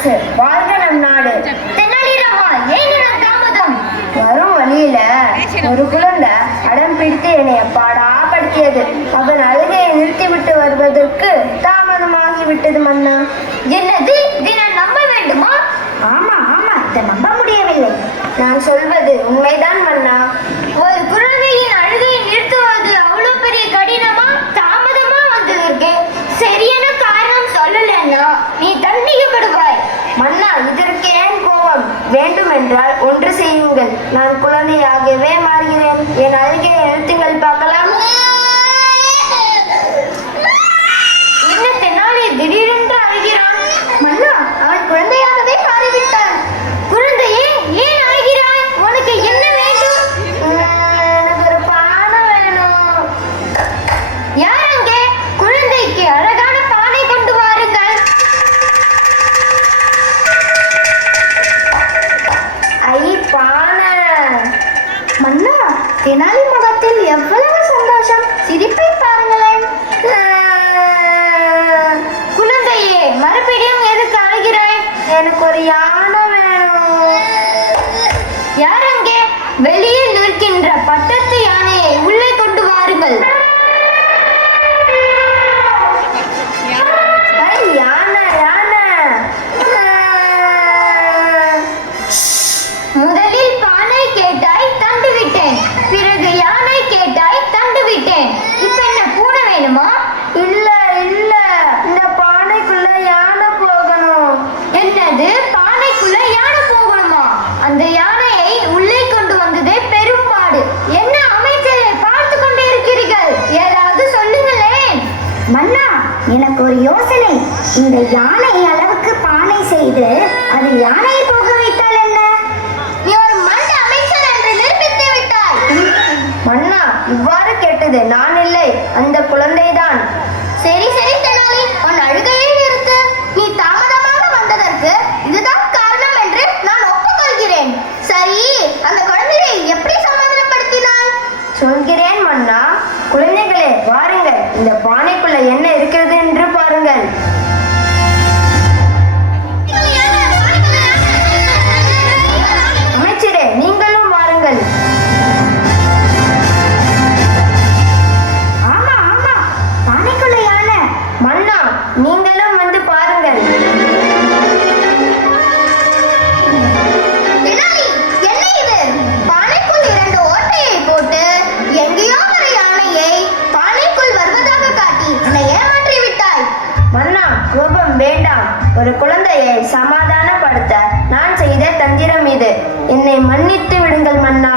அரசு, வாழ்க நம் நாடு. வரும் வழியில ஒரு குழந்தை அடம் பிடித்து என்னை பாடாப்படுத்தியது. அவன் அழுகையை நிறுத்திவிட்டு வருவதற்கு தாமதமாகி விட்டது மன்னா. என்னது? இதை நான் நம்ப வேண்டுமா? ஆமா ஆமா, இதை நம்ப முடியவில்லை. நான் சொல்வது உண்மைதான் மன்னா. ஒரு குழந்தையின் அழுகையை நிறுத்துவது அவ்வளவு பெரிய கடினமா? தாமதமா வந்ததற்கு சரியான காரணம் சொல்லலன்னா நீ தண்டிக்கப்படுவாய். மன்னா, இதற்கு ஏன் கோபம்? வேண்டுமென்றால் ஒன்று செய்யுங்கள், நான் குழந்தையாகவே மாறுகிறேன். என் அழுகையை நிறுத்துங்கள் பார்க்கலாம். என்ன தென்னாலி திடீரென்று அழுகிறான்? மன்னா, அவன் குழந்தையாகவே மாறிவிட்டான். குழந்தையே, ஏன் அழுகிறாய்? உனக்கு என்ன வேண்டும்? எனக்கு ஒரு பானை வேணும். யார் அங்கே? குழந்தைக்கு அழகான பானை கொண்டு வாருங்கள். ஐ, பானை. மன்னா, தெனாலி முகத்தில் எவ்வளவு சந்தோஷம்! சிரிப்பை பாருங்களேன். குழந்தையே, மறுபடியும் எதுக்கு அழுகிறாய்? எனக்கு ஒரு யானை வேணும். யார் அங்கே? வெளியில் நிற்கின்ற பட்டத்து யானையை உள்ளே கொண்டு வாருங்கள். ஐ, யானை யானை. முதலில் பானை கேட்டாய், தந்து விட்டேன். பிறகு யானை கேட்டாய், தந்து விட்டேன். இப்ப என்ன பூனை வேணுமா? இல்ல இல்ல, இந்த பானைக்குள்ள யானை போகணும். என்னது? பானைக்குள்ள யானை போகணுமா? அந்த யானையை உள்ளே கொண்டு வந்ததே பெரும்பாடு. என்ன அமைச்சரை பார்த்து கொண்டே இருக்கிறீர்கள்? ஏதாவது சொல்லுங்களேன். மன்னா, எனக்கு ஒரு யோசனை. இந்த யானை அளவுக்கு பானை செய்து அதில் யானையை போக வைத்தால் என்ன? நீ ஒரு மண்ட அமைச்சர் என்று நிரூபித்து விட்டாய். மன்னா, இவ்வாறு கேட்டது நான் இல்லை, அந்த குழந்தைதான். சரி சரி தெனாலி, உன் அழுகையை நிறுத்து. நீ தாமதமாக வந்ததற்கு இதுதான் காரணம் என்று நான் ஒப்புக்கொள்கிறேன். சரி, அந்த குழந்தையை எப்படி சமாதானப்படுத்தினாய்? சொல்கிறேன் மன்னா. குழந்தைகளே, வாருங்கள், இந்த பானைக்குள்ள என்ன இருக்கிறது என்று பாருங்கள். அமைச்சரே, நீங்களும் வாருங்கள். ஆமா ஆமா, பானைக்குள்ள யானை. மன்னா, நீங்களும் வந்து பாருங்கள். தெனாலி, என்ன இது? பானைக்குள் 2 ஓட்டையை போட்டு எங்கேயோ ஒரு யானையை பானைக்குள் வருவதாக காட்டி என்னை ஏமாற்றி விட்டாய். மன்னா, கோபம் வேண்டாம். ஒரு குழந்தையை சமாதானப்படுத்த நான் செய்த தந்திரம் இது. என்னை மன்னித்து விடுங்கள் மன்னா.